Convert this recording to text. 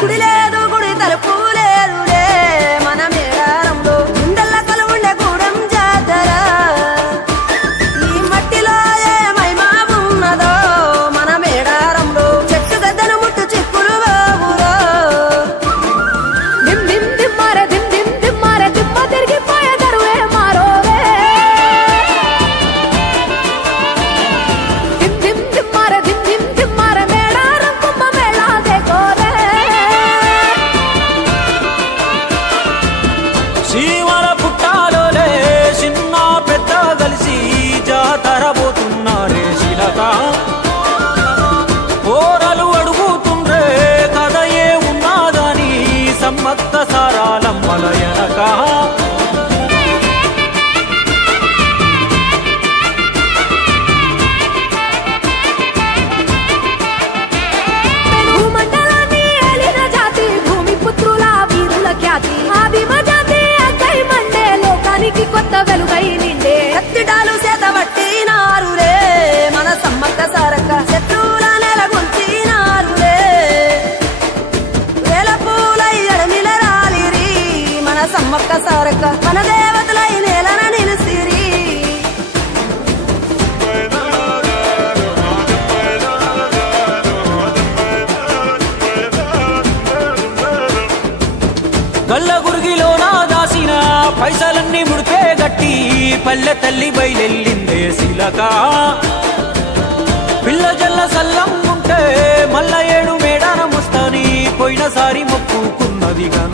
గుడి లేదు గుడి తలుపు లేదులే మన మేడారంలో గుండెల్ల కలువుండే గూడెం జాతర ఈ మట్టిలో ఏ మహిమ ఉన్నదో మన మేడారంలో చెట్టు గద్దను ముట్టు చిక్కులు బాబురో దిమ్ దిమ్ దిమ్మారే దిమ్ దిమ్ దిమ్మారే దిమ్మ తిరిగిపోయే దరువే మారోవే దిమ్ దిమ్ దిమ్మారే దిమ్ దిమ్ దిమ్మారే మేడారం కుంభ మేళా దేకోరే శ్రీవర పుట్టాలోలే చిన్న పెద్ద కలిసి జాతర పోతున్నారే శిలక పోరలు అడుగుతుండ్రే కథ ఏ ఉన్నాదని సమ్మక్క సారాలమ్మల ఎనక భూమండలాన్ని ఏలిన జాతి భూమి పుత్రుల వీరుల ఖ్యాతి ఆ భీమ జాతి అక్కై మండే లోకానికి కొత్త వెలుగై నిండే కత్తిడాలు చేతబట్టినారులే మన సమ్మక్క సారక్క శత్రువుల నెలగొల్చినారులే వేల పూలై అడమిల రాలిరి మన సమ్మక్క సారక్క మన దేవతలై నేలన నిలిసిరి గల్ల గురిగిలోన దాసిన పైసలన్నీ ముడిపే గట్టి పల్లె తల్లి బయలెల్లిందే శిలక పిల్ల జల్ల సల్లం ఉంటే మల్ల ఏడు మేడారం వస్తాని పోయినసారి మొక్కుకున్నది గన